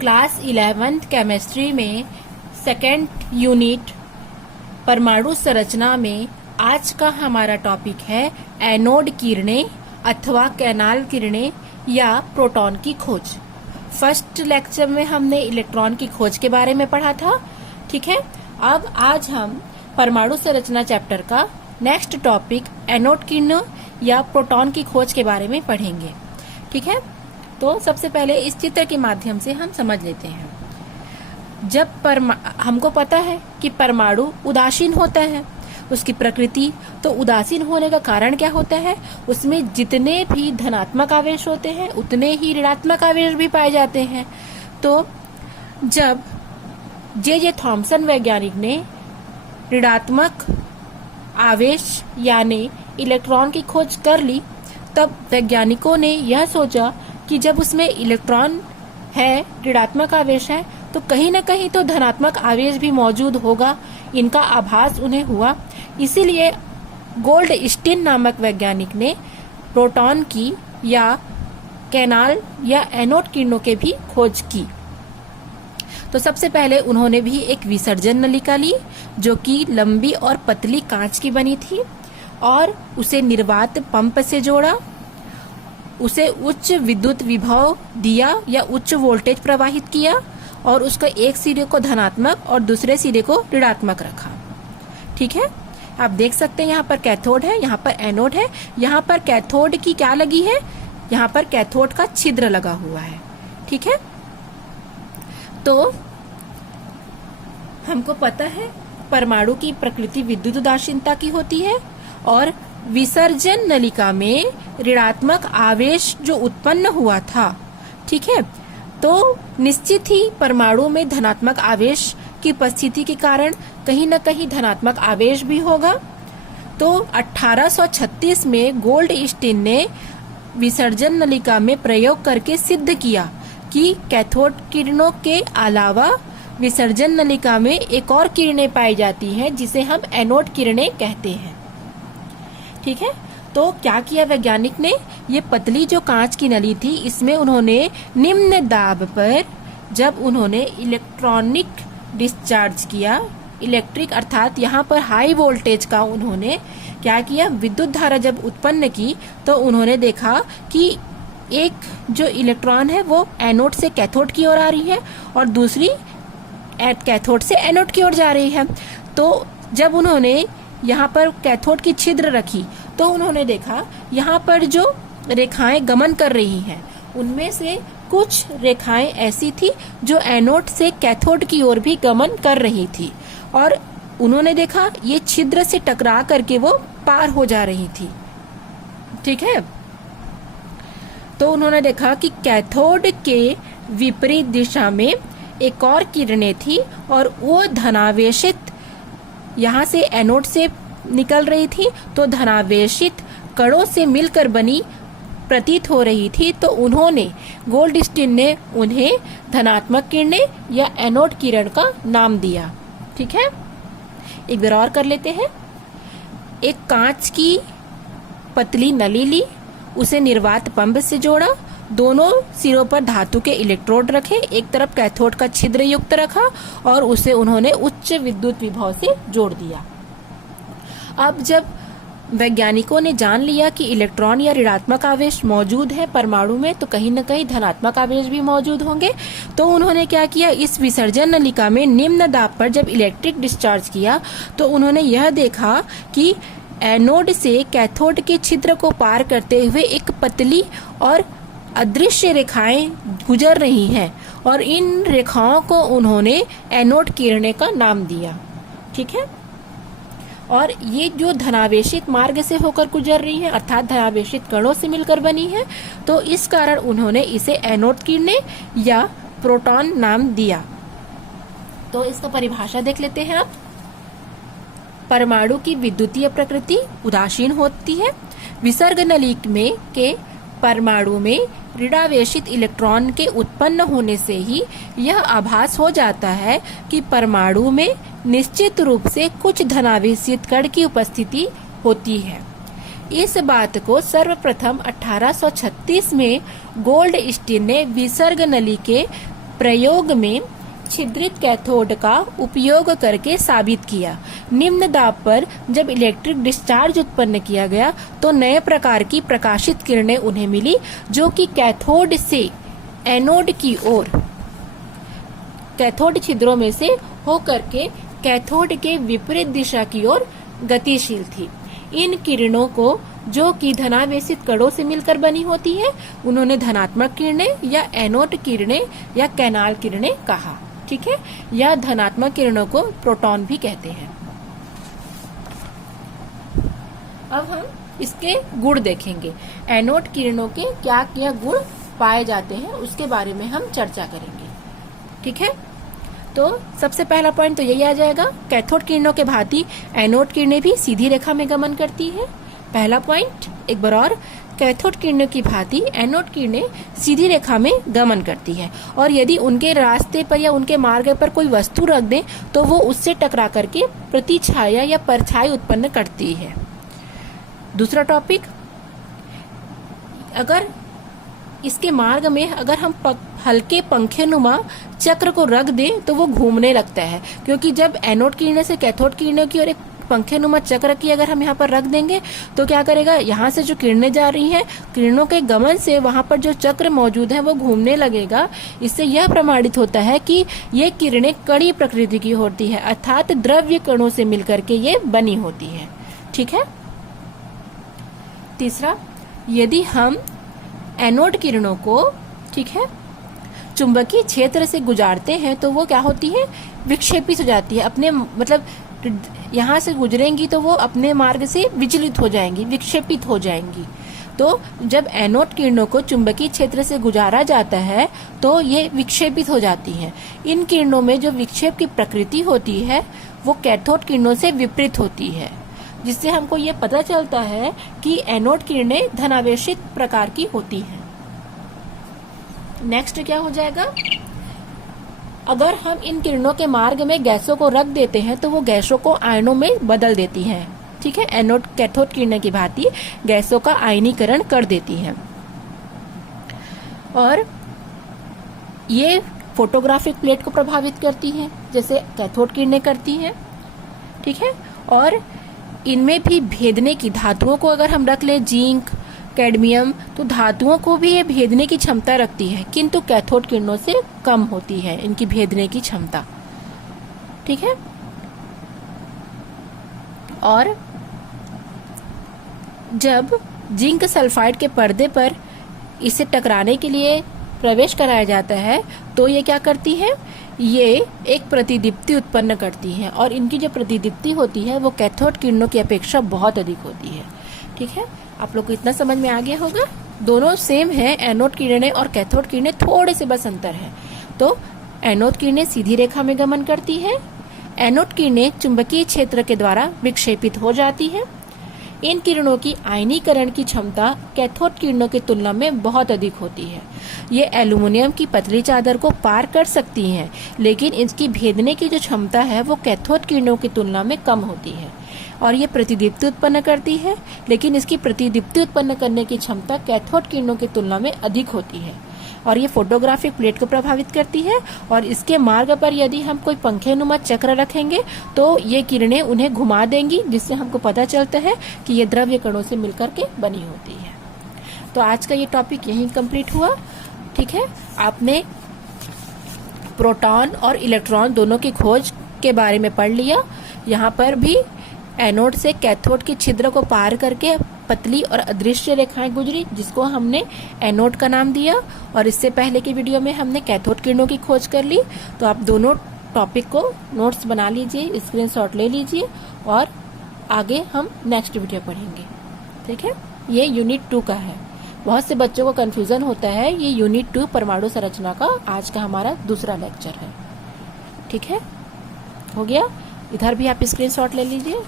Class 11th chemistry में second unit परमाणु संरचना में आज का हमारा टॉपिक है एनोड किरणें अथवा कैनाल किरणें या प्रोटॉन की खोज। फर्स्ट लेक्चर में हमने इलेक्ट्रॉन की खोज के बारे में पढ़ा था, ठीक है। अब आज हम परमाणु संरचना चैप्टर का नेक्स्ट टॉपिक एनोड किरणों या प्रोटॉन की खोज के बारे में पढ़ेंगे, ठीक है। तो सबसे पहले इस चित्र के माध्यम से हम समझ लेते हैं। जब हमको पता है कि परमाणु उदासीन होता है, उसकी प्रकृति, तो उदासीन होने का कारण क्या होता है, उसमें जितने भी धनात्मक आवेश होते हैं उतने ही ऋणात्मक आवेश भी पाए जाते हैं। तो जब जे थॉमसन वैज्ञानिक ने ऋणात्मक आवेश यानी इलेक्ट्रॉन की खोज कर ली, तब वैज्ञानिकों ने यह सोचा कि जब उसमें इलेक्ट्रॉन है, ऋणात्मक आवेश है, तो कहीं न कहीं तो धनात्मक आवेश भी मौजूद होगा। इनका आभास उन्हें हुआ। इसीलिए गोल्डस्टीन नामक वैज्ञानिक ने प्रोटॉन की या कैनाल या एनोड किरणों के भी खोज की। तो सबसे पहले उन्होंने भी एक विसर्जन नलिका ली जो कि लंबी और पतली कांच की बनी थी और उसे निर्वात पंप से जोड़ा, उसे उच्च विद्युत विभव दिया या उच्च वोल्टेज प्रवाहित किया और उसका एक सिरे को धनात्मक और दूसरे सिरे को ऋणात्मक रखा, ठीक है। आप देख सकते हैं यहाँ पर कैथोड है, यहाँ पर एनोड है। यहाँ पर कैथोड की क्या लगी है, यहाँ पर कैथोड का छिद्र लगा हुआ है, ठीक है। तो हमको पता है परमाणु की प्रकृति विद्युत उदासीनता की होती है और विसर्जन नलिका में ऋणात्मक आवेश जो उत्पन्न हुआ था, ठीक है, तो निश्चित ही परमाणु में धनात्मक आवेश की उपस्थिति के कारण कहीं न कहीं धनात्मक आवेश भी होगा। तो 1836 में गोल्डस्टीन ने विसर्जन नलिका में प्रयोग करके सिद्ध किया कि कैथोड किरणों के अलावा विसर्जन नलिका में एक और किरणें पाई जाती हैं जिसे हम एनोड किरणें कहते हैं, ठीक है। तो क्या किया वैज्ञानिक ने, ये पतली जो कांच की नली थी इसमें उन्होंने निम्न दाब पर जब उन्होंने इलेक्ट्रॉनिक डिस्चार्ज किया, इलेक्ट्रिक अर्थात यहाँ पर हाई वोल्टेज का उन्होंने क्या किया, विद्युत धारा जब उत्पन्न की तो उन्होंने देखा कि एक जो इलेक्ट्रॉन है वो एनोड से कैथोड की ओर आ रही है और दूसरी कैथोड से एनोड की ओर जा रही है। तो जब उन्होंने यहाँ पर कैथोड की छिद्र रखी तो उन्होंने देखा यहाँ पर जो रेखाएं गमन कर रही हैं उनमें से कुछ रेखाएं ऐसी थी जो एनोड से कैथोड की ओर भी गमन कर रही थी और उन्होंने देखा ये छिद्र से टकरा करके वो पार हो जा रही थी, ठीक है। तो उन्होंने देखा कि कैथोड के विपरीत दिशा में एक और किरणें थी और वो धनावेशित यहाँ से एनोड से निकल रही थी, तो धनावेशित कणों से मिलकर बनी प्रतीत हो रही थी। तो उन्होंने गोल्डस्टीन ने उन्हें धनात्मक किरणें या एनोड किरण का नाम दिया, ठीक है। एक बार और कर लेते हैं। एक कांच की पतली नली ली, उसे निर्वात पंप से जोड़ा, दोनों सिरों पर धातु के इलेक्ट्रोड रखे, एक तरफ कैथोड का छिद्र युक्त रखा और उसे उन्होंने उच्च विद्युत विभव से जोड़ दिया। अब जब वैज्ञानिकों ने जान लिया कि इलेक्ट्रॉन या ऋणात्मक आवेश मौजूद है परमाणु में, तो कहीं न कहीं धनात्मक आवेश भी मौजूद होंगे। तो उन्होंने क्या किया, इस विसर्जन नलिका में निम्न दाब पर जब इलेक्ट्रिक डिस्चार्ज किया तो उन्होंने यह देखा कि एनोड से कैथोड के छिद्र को पार करते हुए एक पतली और अदृश्य रेखाएं गुजर रही हैं और इन रेखाओं को उन्होंने एनोड किरणें का नाम दिया, ठीक है। और ये जो धनावेशित मार्ग से होकर गुजर रही हैं अर्थात धनावेशित कणों से मिलकर बनी है, तो इस कारण उन्होंने इसे एनोड किरणें या प्रोटॉन नाम दिया। तो इसका परिभाषा देख लेते हैं आप। परमाणु की विद्युतीय प्रकृति उदासीन होती है। विसर्ग नलिका में के परमाणु में ऋणावेशित इलेक्ट्रॉन के उत्पन्न होने से ही यह आभास हो जाता है कि परमाणु में निश्चित रूप से कुछ धनावेशित कण की उपस्थिति होती है। इस बात को सर्वप्रथम 1836 में गोल्डस्टीन ने विसर्ग नली के प्रयोग में छिद्रित कैथोड का उपयोग करके साबित किया। निम्न दाब पर जब इलेक्ट्रिक डिस्चार्ज उत्पन्न किया गया तो नए प्रकार की प्रकाशित किरणें उन्हें मिली, जो कि कैथोड से एनोड की ओर, कैथोड छिद्रों में से होकर के कैथोड के विपरीत दिशा की ओर गतिशील थी। इन किरणों को, जो कि धनावेशित कणों से मिलकर बनी होती है, उन्होंने धनात्मक किरणें या एनोड किरणें या कैनाल किरणें कहा। ठीक है, या धनात्मक किरणों को प्रोटॉन भी कहते हैं। अब हम इसके गुण देखेंगे। एनोड किरणों के क्या क्या गुण पाए जाते हैं उसके बारे में हम चर्चा करेंगे। ठीक है, तो सबसे पहला पॉइंट तो यही आ जाएगा, कैथोड किरणों के भांति एनोड किरणें भी सीधी रेखा में गमन करती है। पहला पॉइंट एक बार और, कैथोड किरणों की भांति एनोड किरणें सीधी रेखा में गमन करती है, और यदि उनके रास्ते पर या उनके मार्ग पर कोई वस्तु रख दें तो वो उससे टकरा करके प्रतिछाया या परछाई उत्पन्न करती है। दूसरा टॉपिक, अगर इसके मार्ग में अगर हम हल्के पंखेनुमा चक्र को रख दें तो वो घूमने लगता है, क्योंकि जब एनोड किरणें से कैथोड किरणों की ओर एक पंखेनुमा चक्र की अगर हम यहाँ पर रख देंगे तो क्या करेगा, यहाँ से जो किरणें जा रही हैं, किरणों के गमन से वहां पर जो चक्र मौजूद है वो घूमने लगेगा। इससे यह प्रमाणित होता है कि ये किरणें कड़ी प्रकृति की होती है, अर्थात द्रव्य कणों से मिलकर के ये बनी होती है। ठीक है। तीसरा, यदि हम एनोड किरणों को, ठीक है, चुंबकीय क्षेत्र से गुजारते हैं तो वो क्या होती है, विक्षेपित हो जाती है। अपने मतलब यहाँ से गुजरेंगी तो वो अपने मार्ग से विचलित हो जाएंगी, विक्षेपित हो जाएंगी। तो जब एनोड किरणों को चुंबकीय क्षेत्र से गुजारा जाता है तो ये विक्षेपित हो जाती हैं। इन किरणों में जो विक्षेप की प्रकृति होती है वो कैथोड किरणों से विपरीत होती है, जिससे हमको ये पता चलता है कि एनोड किरणें धनावेशित प्रकार की होती हैं। नेक्स्ट क्या हो जाएगा, अगर हम इन किरणों के मार्ग में गैसों को रख देते हैं तो वो गैसों को आयनों में बदल देती हैं। ठीक है, एनोड कैथोड किरणें की भांति गैसों का आयनीकरण कर देती हैं, और ये फोटोग्राफिक प्लेट को प्रभावित करती हैं जैसे कैथोड किरणें करती हैं। ठीक है, और इनमें भी भेदने की, धातुओं को अगर हम रख लें, जिंक, कैडमियम, तो धातुओं को भी ये भेदने की क्षमता रखती है, किंतु कैथोड किरणों से कम होती है इनकी भेदने की क्षमता। ठीक है, और जब जिंक सल्फाइड के पर्दे पर इसे टकराने के लिए प्रवेश कराया जाता है तो ये क्या करती है, ये एक प्रतिदीप्ति उत्पन्न करती हैं, और इनकी जो प्रतिदीप्ति होती है वो कैथोड किरणों की अपेक्षा बहुत अधिक होती है। ठीक है, आप लोग को इतना समझ में आ गया होगा। दोनों सेम है, एनोड किरणें और कैथोड किरणें, थोड़े से बस अंतर है। तो एनोड किरणें सीधी रेखा में गमन करती है, एनोड किरणें चुंबकीय क्षेत्र के द्वारा विक्षेपित हो जाती है। इन किरणों की आयनीकरण की क्षमता कैथोड किरणों की तुलना में बहुत अधिक होती है। ये एल्युमिनियम की पतली चादर को पार कर सकती हैं, लेकिन इसकी भेदने की जो क्षमता है वो कैथोड किरणों की तुलना में कम होती है। और ये प्रतिदीप्ति उत्पन्न करती है, लेकिन इसकी प्रतिदीप्ति उत्पन्न करने की क्षमता कैथोड किरणों की तुलना में अधिक होती है। और ये फोटोग्राफिक प्लेट को प्रभावित करती है, और इसके मार्ग पर यदि हम कोई पंखेनुमा चक्र रखेंगे तो ये किरणें उन्हें घुमा देंगी, जिससे हमको पता चलता है कि ये द्रव्य कणों से मिलकर के बनी होती है। तो आज का ये टॉपिक यहीं कंप्लीट हुआ। ठीक है, आपने प्रोटॉन और इलेक्ट्रॉन दोनों की खोज के बारे में पढ़ लिया। यहाँ पर भी एनोड से कैथोड की छिद्र को पार करके पतली और अदृश्य रेखाएं गुजरी, जिसको हमने एनोड का नाम दिया, और इससे पहले की वीडियो में हमने कैथोड किरणों की खोज कर ली। तो आप दोनों टॉपिक को नोट्स बना लीजिए, स्क्रीनशॉट ले लीजिए, और आगे हम नेक्स्ट वीडियो पढ़ेंगे। ठीक है, ये यूनिट 2 का है। बहुत से बच्चों को कंफ्यूजन होता है, ये यूनिट 2 परमाणु संरचना का आज का हमारा दूसरा लेक्चर है। ठीक है, हो गया। इधर भी आप स्क्रीनशॉट ले लीजिए।